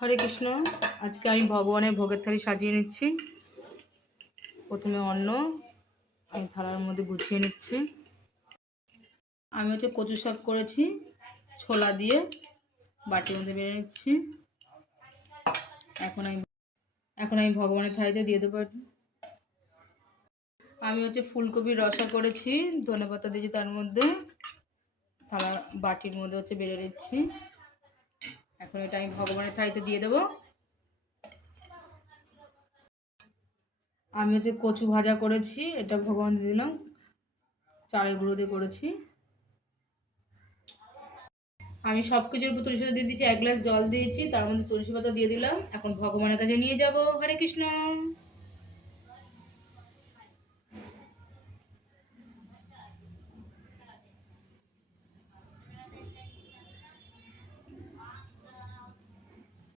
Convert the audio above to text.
হরে কৃষ্ণ। আজকে আমি ভগবানের ভোগের থালি সাজিয়ে নিচ্ছি। প্রথমে অন্ন আমি থালার মধ্যে গুছিয়ে নিচ্ছি। আমি কচু শাক করেছি, ছোলা দিয়ে বাটির মধ্যে বেড়ে নিচ্ছি। এখন আমি ভগবানের থালিতে দিয়ে দেবো। আমি ফুলকপির রসা করেছি, ধনেপাতা দিয়েছি তার মধ্যে, থালা বাটির মধ্যে বেড়ে নিচ্ছি। এখন এটা আমি ভগবানের থালিতে দিয়ে দেবো। আমি কচু ভাজা করেছি, এটা ভগবান দিলাম, চালের গুঁড়ো দিয়ে করেছি। আমি সব কিছুর উপর তুলসী পাতা দিয়ে দিয়েছি, 1 গ্লাস জল দিয়েছি, তার মধ্যে তুলসী পাতা দিয়ে দিলাম। এখন ভগবানের কাছে নিয়ে যাব। হরে কৃষ্ণ।